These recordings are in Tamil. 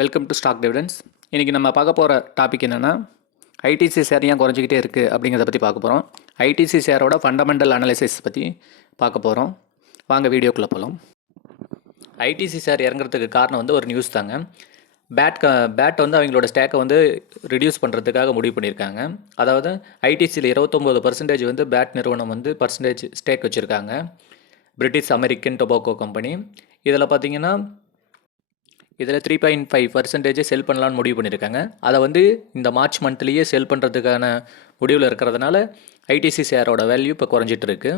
Welcome to stock dividends. இன்றைக்கி நம்ம பார்க்க போகிற டாபிக் என்னென்னா, ஐடிசி ஷேர் ஏன் குறைஞ்சிக்கிட்டே இருக்குது அப்படிங்கிறத பற்றி பார்க்க போகிறோம். ஐடிசி ஷேரோட ஃபண்டமெண்டல் அனாலிசிஸ் பற்றி பார்க்க போகிறோம். வாங்க வீடியோக்குள்ளே போகலாம். ஐடிசி ஷேர் இறங்குறதுக்கு காரணம் வந்து ஒரு நியூஸ் தாங்க. பேட் வந்து அவங்களோட ஸ்டேக்கை வந்து ரிடியூஸ் பண்ணுறதுக்காக முடிவு பண்ணியிருக்காங்க. அதாவது ஐடிசியில் 29% வந்து பேட் நிறுவனம் வந்து பர்சன்டேஜ் ஸ்டேக் வச்சுருக்காங்க. British American tobacco company. இதில் பார்த்தீங்கன்னா 3.5% செல் பண்ணலான்னு முடிவு பண்ணியிருக்காங்க. அதை வந்து இந்த மார்ச் மந்த்லேயே செல் பண்ணுறதுக்கான முடிவில் இருக்கிறதுனால ஐடிசி ஷேரோட வேல்யூ இப்போ குறைஞ்சிட்டு இருக்கு.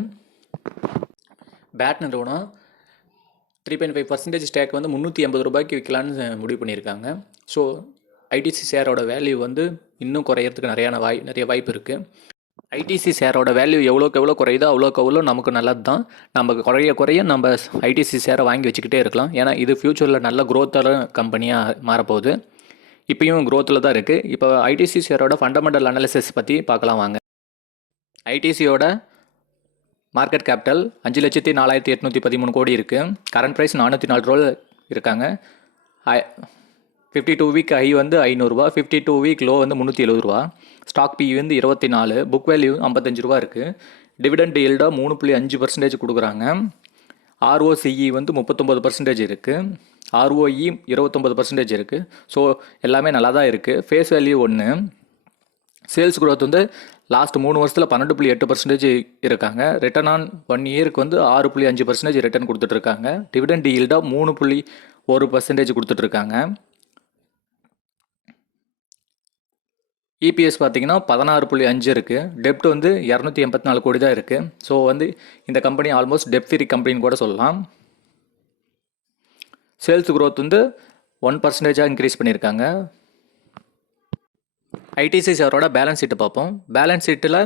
பேட் நிறுவனம் 3.5% ஸ்டேக் வந்து 380 ரூபாய்க்கு விற்கலான்னு முடிவு பண்ணியிருக்காங்க. ஸோ ஐடிசி ஷேரோட வேல்யூ வந்து இன்னும் குறையிறதுக்கு நிறைய வாய்ப்பு இருக்குது. ஐடிசி ஷேரோட வேல்யூ எவ்வளோக்கு எவ்வளோ குறையுதோ அவ்வளோக்கு எவ்வளோ நமக்கு நல்லது தான். நம்ம குறைய நம்ம ஐடிசி ஷேரை வாங்கி வச்சுக்கிட்டே இருக்கலாம். ஏன்னா இது ஃப்யூச்சரில் நல்ல க்ரோத்தான கம்பெனியாக மாறப்போகுது. இப்போயும் க்ரோத்தில் தான் இருக்குது. இப்போ ஐடிசி ஷேரோட ஃபண்டமெண்டல் அனாலிசிஸ் பற்றி பார்க்கலாம் வாங்க. ஐடிசியோட மார்க்கெட் கேபிட்டல் 5,04,813 கோடி இருக்குது. கரண்ட் ப்ரைஸ் 404 ரூபா இருக்காங்க. 52 வீக் ஹை வந்து 500 ரூபா, 52 வீக் லோ வந்து 370 ரூபா. ஸ்டாக் பி வந்து 24, புக் வேல்யூ 55 ரூபா இருக்குது. டிவிடெண்ட் ஈல்டாக 3.5% கொடுக்குறாங்க. ஆர்ஓசிஇ வந்து 39% இருக்குது. ஆர்ஓஇ 29% இருக்குது. ஸோ எல்லாமே நல்லா தான் இருக்குது. Face value 1. சேல்ஸ் க்ரோத் வந்து லாஸ்ட் 3 வருஷத்தில் 12.8% இருக்காங்க. ரிட்டர்ன் ஆன் 1 இயருக்கு வந்து 6.5% ரிட்டர்ன் கொடுத்துட்ருக்காங்க. டிவிடெண்ட் ஈல்டாக 3.1% கொடுத்துட்ருக்காங்க. இபிஎஸ் பார்த்தீங்கன்னா 16.5 இருக்குது. டெப்ட் வந்து 284 கோடி தான் இருக்குது. ஸோ வந்து இந்த கம்பெனி ஆல்மோஸ்ட் டெப்ட் ஃப்ரீ கம்பெனின்னு கூட சொல்லலாம். சேல்ஸ் க்ரோத் வந்து 1% இன்க்ரீஸ் பண்ணியிருக்காங்க. ஐடிசி ஷேரோட பேலன்ஸ் ஷீட்டை பார்ப்போம். பேலன்ஸ் ஷீட்டில்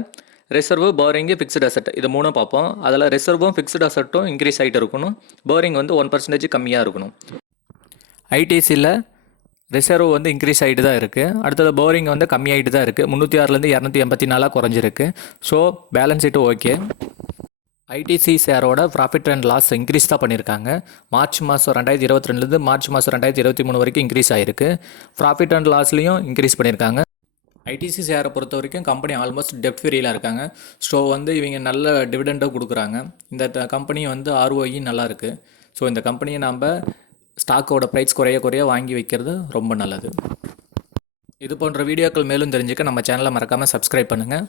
ரிசர்வு, போரிங்கு, ஃபிக்ஸ்டு அசட் இது மூணும் பார்ப்போம். அதில் ரிசர்வும் ஃபிக்ஸ்டு அசட்டும் இன்க்ரீஸ் ஆகிட்டு இருக்கணும். போரிங் வந்து 1% கம்மியாக இருக்கணும். ஐடிசியில் ரிசர்வ் வந்து இன்க்ரீஸ் ஆகிட்டு தான் இருக்குது. அடுத்தது போரிங் வந்து கம்மியாகிட்டு தான் இருக்குது. 306லேருந்து 284 குறைஞ்சிருக்கு. So balance sheet okay. ITC ஷேரோட ப்ராஃபிட் அண்ட் லாஸ் இன்க்ரீஸ் தான் பண்ணியிருக்காங்க. மார்ச் மாதம் 2022லேருந்து மார்ச் மாதம் 2023 வரைக்கும் இன்க்ரீஸ் ஆகிருக்கு. ப்ராஃபிட் அண்ட் லாஸ்லேயும் இன்க்ரீஸ் பண்ணியிருக்காங்க. ஐடிசி ஷேரை பொறுத்த வரைக்கும் கம்பெனி ஆல்மோஸ்ட் டெப்ட் ஃப்ரீயில் இருக்காங்க. ஸோ வந்து இவங்க நல்ல டிவிடெண்டாக கொடுக்குறாங்க. இந்த கம்பெனி வந்து ஆர்ஓஇ நல்லா இருக்குது. ஸோ இந்த கம்பெனியை நம்ம ஸ்டாக்கோட ப்ரைஸ் குறைய வாங்கி வைக்கிறது ரொம்ப நல்லது. இது போன்ற வீடியோக்கள் மேலும் தெரிஞ்சுக்க நம்ம சேனலை மறக்காமல் சப்ஸ்கிரைப் பண்ணுங்கள்.